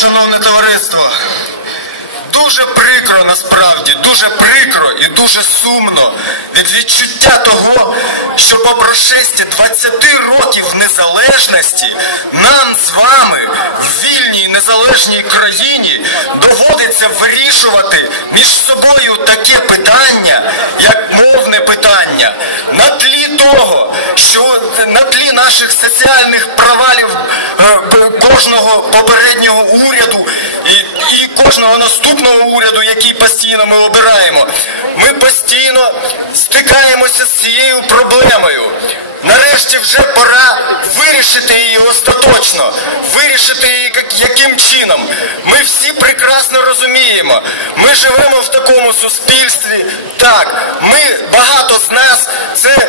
шановне товариство. Дуже прикро насправді, дуже прикро і дуже сумно від відчуття того, що по прошесті 20 років незалежності нам з вами в вільній незалежній країні доводиться вирішувати між собою таке питання, як мовне питання, на тлі того, що на тлі наших соціальних провалів е, кожного попереднього уряду і, і кожного наступного уряду, який постійно ми обираємо, ми постійно стикаємося з цією проблемою. Нарешті вже пора вирішити її остаточно, вирішити її яким чином. Ми всі прекрасно розуміємо. Ми живемо в такому суспільстві. Так, ми багато з нас це.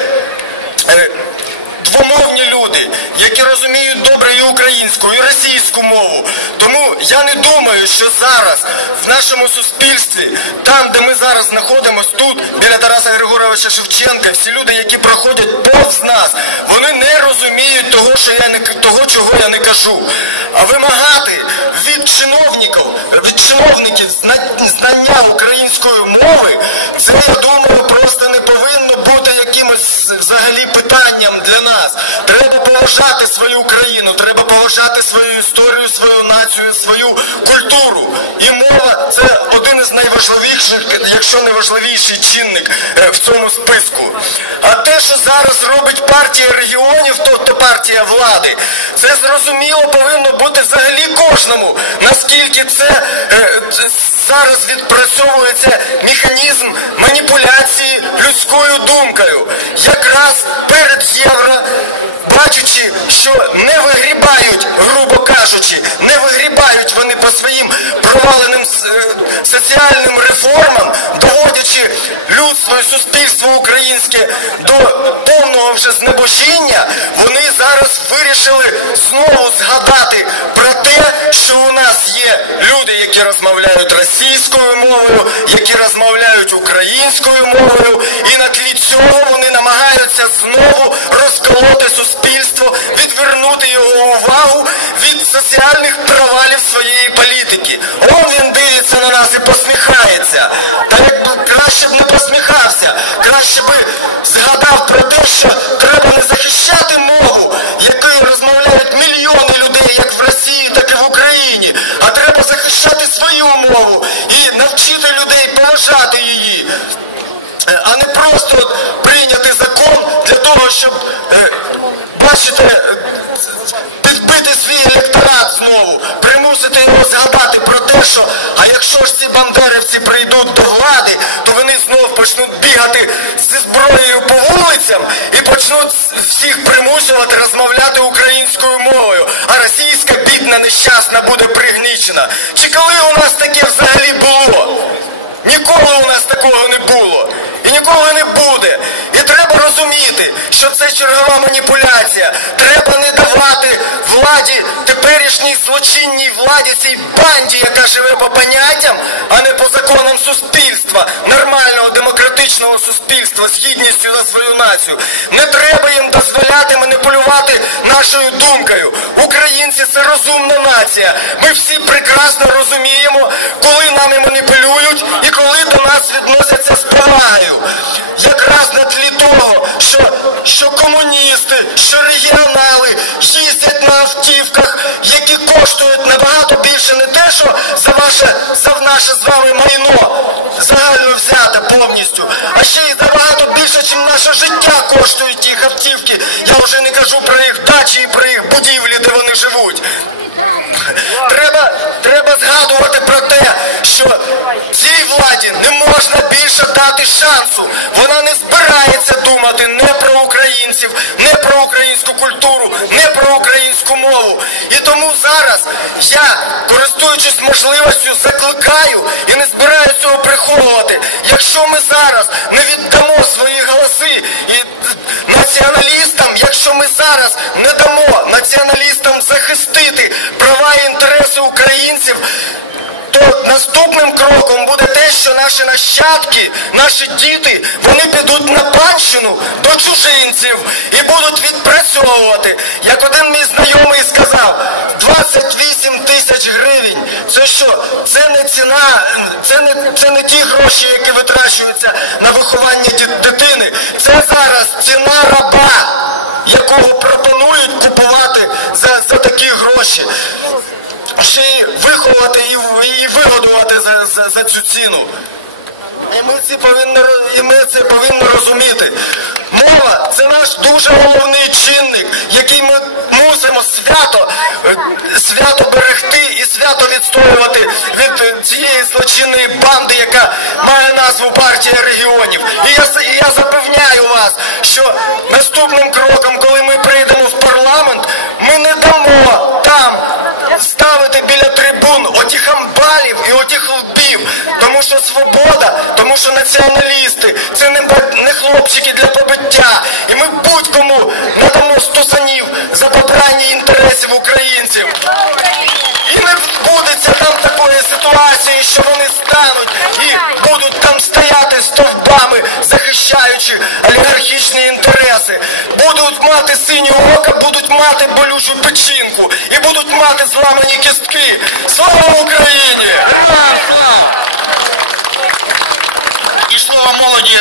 Е, люди, які розуміють добре і українську, і російську мову. Тому я не думаю, що зараз в нашому суспільстві, там, де ми зараз знаходимося, тут, біля Тараса Григоровича Шевченка, всі люди, які проходять повз нас, вони не розуміють того, що я не того, чого я не кажу. А вимагати від чиновників, від чиновників знання української мови, це я думаю, просто не повинно взагалі питанням для нас. Треба поважати свою країну, треба поважати свою історію, свою націю, свою культуру. І мова це один із найважливіших, якщо не важливіший чинник е, в цьому списку. А те, що зараз робить партія регіонів, тобто партія влади, це зрозуміло повинно бути взагалі кожному, наскільки е, це зараз відпрацьовується механізм маніпуляції людською думкою. Якраз перед євро, бачачи, що не вигрібають, грубо кажучи, не вигрібають вони по своїм проваленим е, соціальним реформам, доводячи людство і суспільство українське до повного вже знебожіння, вони зараз вирішили знову згадати про те, що у нас є люди, які розмовляють російською мовою, які розмовляють українською мовою, і на тлі цього вони намагаються знову розколоти суспільство, відвернути його увагу від соціальних провалів своєї політики. Он він дивиться на нас і посміхається. Захищати свою мову і навчити людей поважати її. Е, а не просто прийняти закон для того, щоб, е, бачите, е, підбити свій електорат знову, примусити його згадати про те, що а якщо ж ці бандерівці прийдуть до влади, то вони знов почнуть бігати зі зброєю по вулицям і почнуть всіх примушувати розмовляти українською мовою, а російська бідна нещасна буде пригнічена. Чи коли у нас таке взагалі було? Ніколи у нас такого не було і ніколи не буде. І треба розуміти, що це чергова маніпуляція. Треба не давати владі, теперішній злочинній владі, цій банді, яка живе по поняттям, а не по законам суспільства, демократичного суспільства з гідністю за свою націю. Не треба їм дозволяти маніпулювати нашою думкою. Українці це розумна нація. Ми всі прекрасно розуміємо, автівках, які коштують набагато більше не те, що за ваше за наше з вами майно загально взяте повністю, а ще й набагато більше, ніж наше життя коштують їх автівки. Я вже не кажу про їх дачі і про їх будівлі, де вони живуть. Треба, треба згадувати про те, що цій владі не можна більше дати шансу. Вона не збирається думати не про українців, не про українську культуру, не про українську мову. І тому зараз я, користуючись можливістю, закликаю і не збираюся цього приховувати. Якщо ми зараз не віддамо свої голоси і націоналістам, якщо ми зараз не дамо націоналістам захистити права і інтереси українців, то наступним кроком буде те, що наші нащадки, наші діти, вони підуть на панщину до чужинців і будуть відпрацьовувати. Як один мій знайомий сказав, 28 тисяч гривень. Це що? Це не ціна, це не, це не ті гроші, які витрачуються на виховання дитини. Це зараз ціна раба, за, цю ціну. І ми це повинні повинні розуміти. Мова це наш дуже головний чинник, який ми мусимо свято, е, свято берегти і свято відстоювати від е, цієї злочинної банди, яка має назву партія регіонів. І я, і я запевняю вас, що наступним кроком, коли ми прийдемо в парламент, ми не дамо там ставити трибун отих амбалів і отих лбів, тому що свобода, тому що націоналісти це не, не хлопчики для побиття. І ми будь-кому надамо стусанів за побрання інтересів будуть мати сині ока, будуть мати болючу печінку і будуть мати зламані кістки. Слава Україні! І слово молоді.